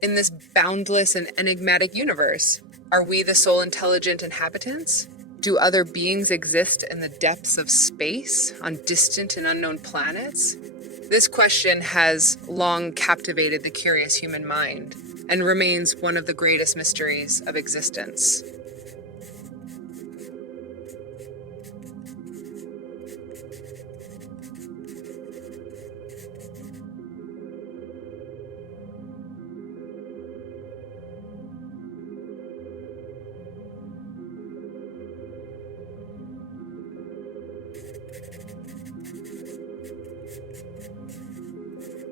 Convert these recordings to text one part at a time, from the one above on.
In this boundless and enigmatic universe, are we the sole intelligent inhabitants? Do other beings exist in the depths of space, on distant and unknown planets? This question has long captivated the curious human mind and remains one of the greatest mysteries of existence.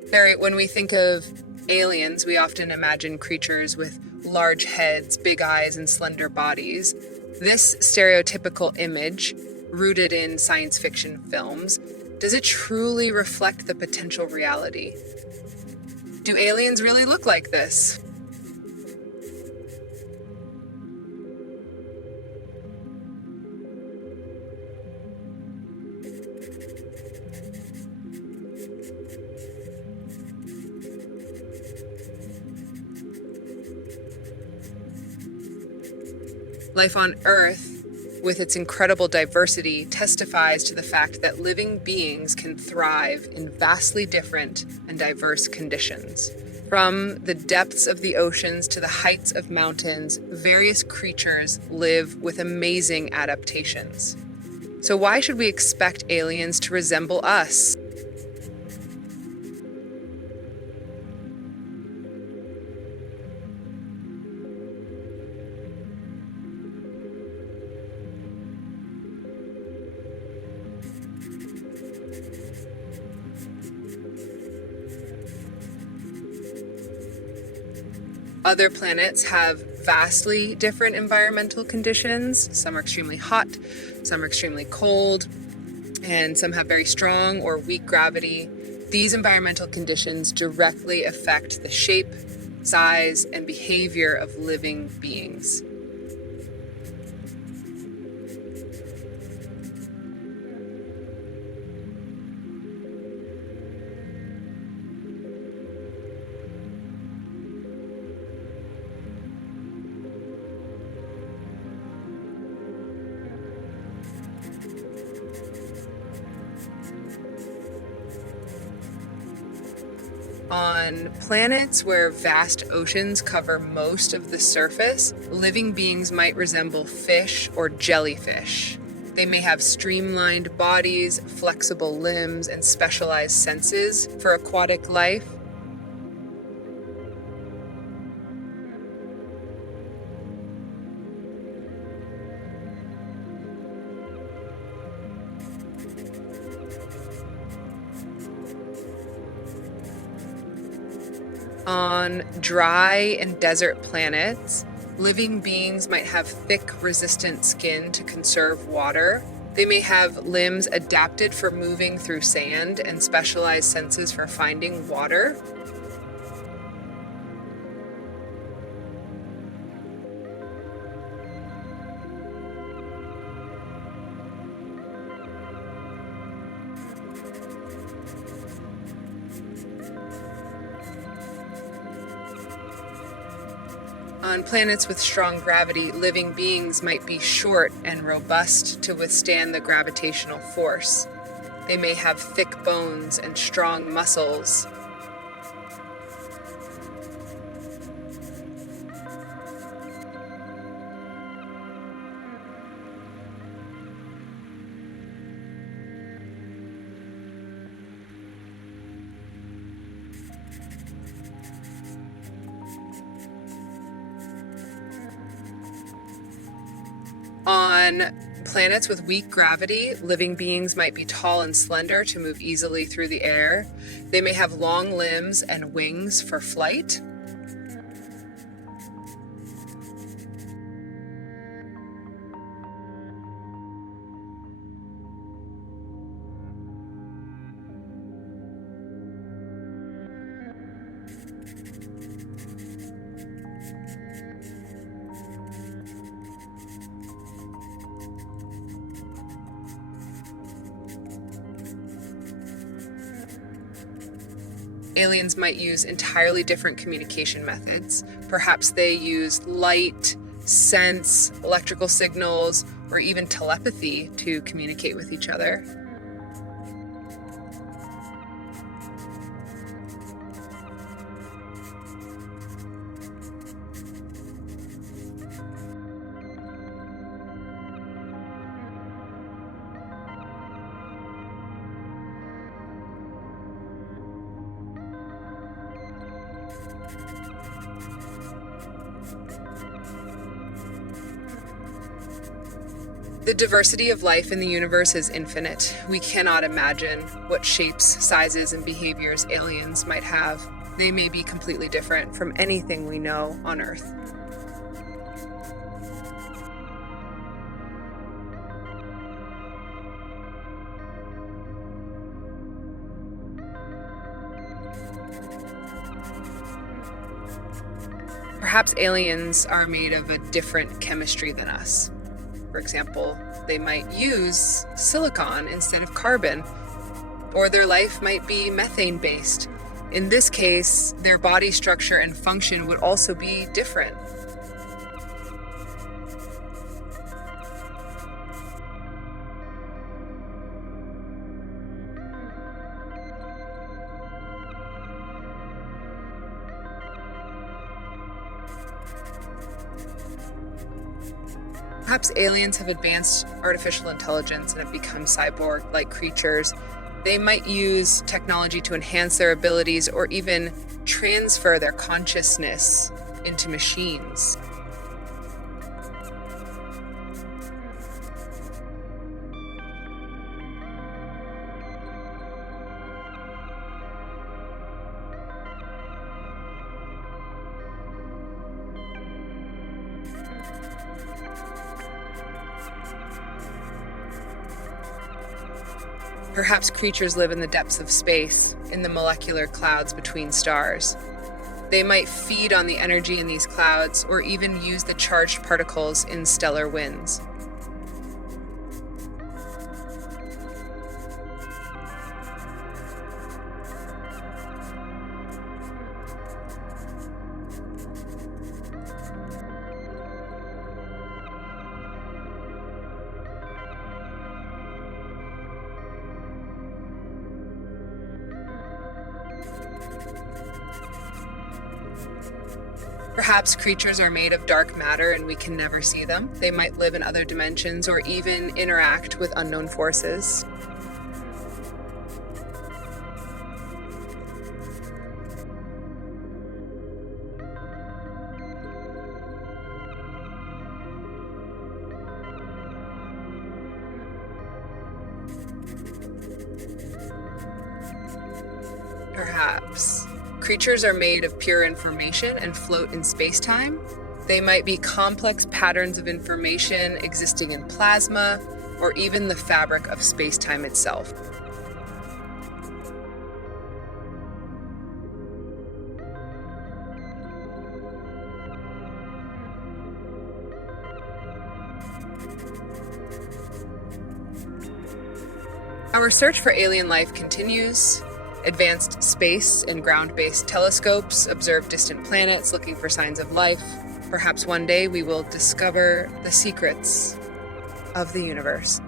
Barry, when we think of aliens, we often imagine creatures with large heads, big eyes, and slender bodies. This stereotypical image, rooted in science fiction films, does it truly reflect the potential reality? Do aliens really look like this? Life on Earth, with its incredible diversity, testifies to the fact that living beings can thrive in vastly different and diverse conditions. From the depths of the oceans to the heights of mountains, various creatures live with amazing adaptations. So why should we expect aliens to resemble us? Other planets have vastly different environmental conditions. Some are extremely hot, some are extremely cold, and some have very strong or weak gravity. These environmental conditions directly affect the shape, size, and behavior of living beings. On planets where vast oceans cover most of the surface, living beings might resemble fish or jellyfish. They may have streamlined bodies, flexible limbs, and specialized senses for aquatic life. On dry and desert planets, living beings might have thick, resistant skin to conserve water. They may have limbs adapted for moving through sand and specialized senses for finding water. On planets with strong gravity, living beings might be short and robust to withstand the gravitational force. They may have thick bones and strong muscles. On planets with weak gravity, living beings might be tall and slender to move easily through the air. They may have long limbs and wings for flight. Aliens might use entirely different communication methods. Perhaps they use light, sense, electrical signals, or even telepathy to communicate with each other. The diversity of life in the universe is infinite. We cannot imagine what shapes, sizes, and behaviors aliens might have. They may be completely different from anything we know on Earth. Perhaps aliens are made of a different chemistry than us. For example, they might use silicon instead of carbon, or their life might be methane-based. In this case, their body structure and function would also be different. Perhaps aliens have advanced artificial intelligence and have become cyborg-like creatures. They might use technology to enhance their abilities or even transfer their consciousness into machines. Perhaps creatures live in the depths of space, in the molecular clouds between stars. They might feed on the energy in these clouds or even use the charged particles in stellar winds. Perhaps creatures are made of dark matter and we can never see them. They might live in other dimensions or even interact with unknown forces. Perhaps creatures are made of pure information and float in space-time. They might be complex patterns of information existing in plasma or even the fabric of space-time itself. Our search for alien life continues. Advanced space and ground-based telescopes observe distant planets looking for signs of life. Perhaps one day we will discover the secrets of the universe.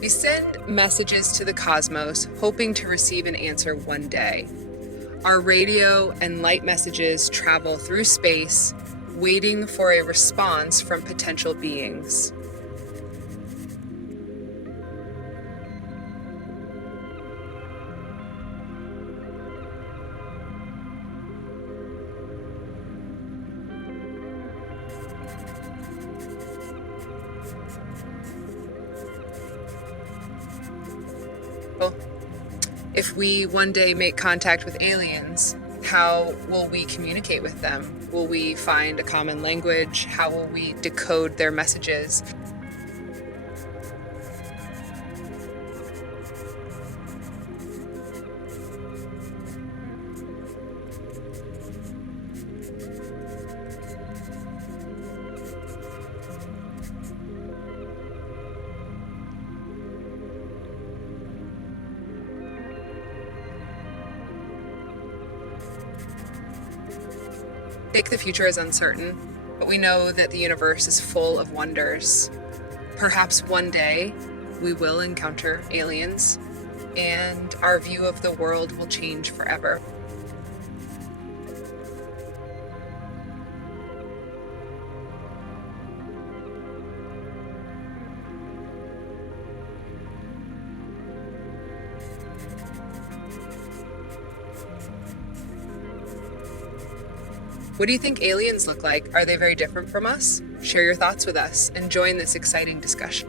We send messages to the cosmos, hoping to receive an answer one day. Our radio and light messages travel through space, waiting for a response from potential beings. If we one day make contact with aliens, how will we communicate with them? Will we find a common language? How will we decode their messages? The future is uncertain, but we know that the universe is full of wonders. Perhaps one day we will encounter aliens, and our view of the world will change forever. What do you think aliens look like? Are they very different from us? Share your thoughts with us and join this exciting discussion.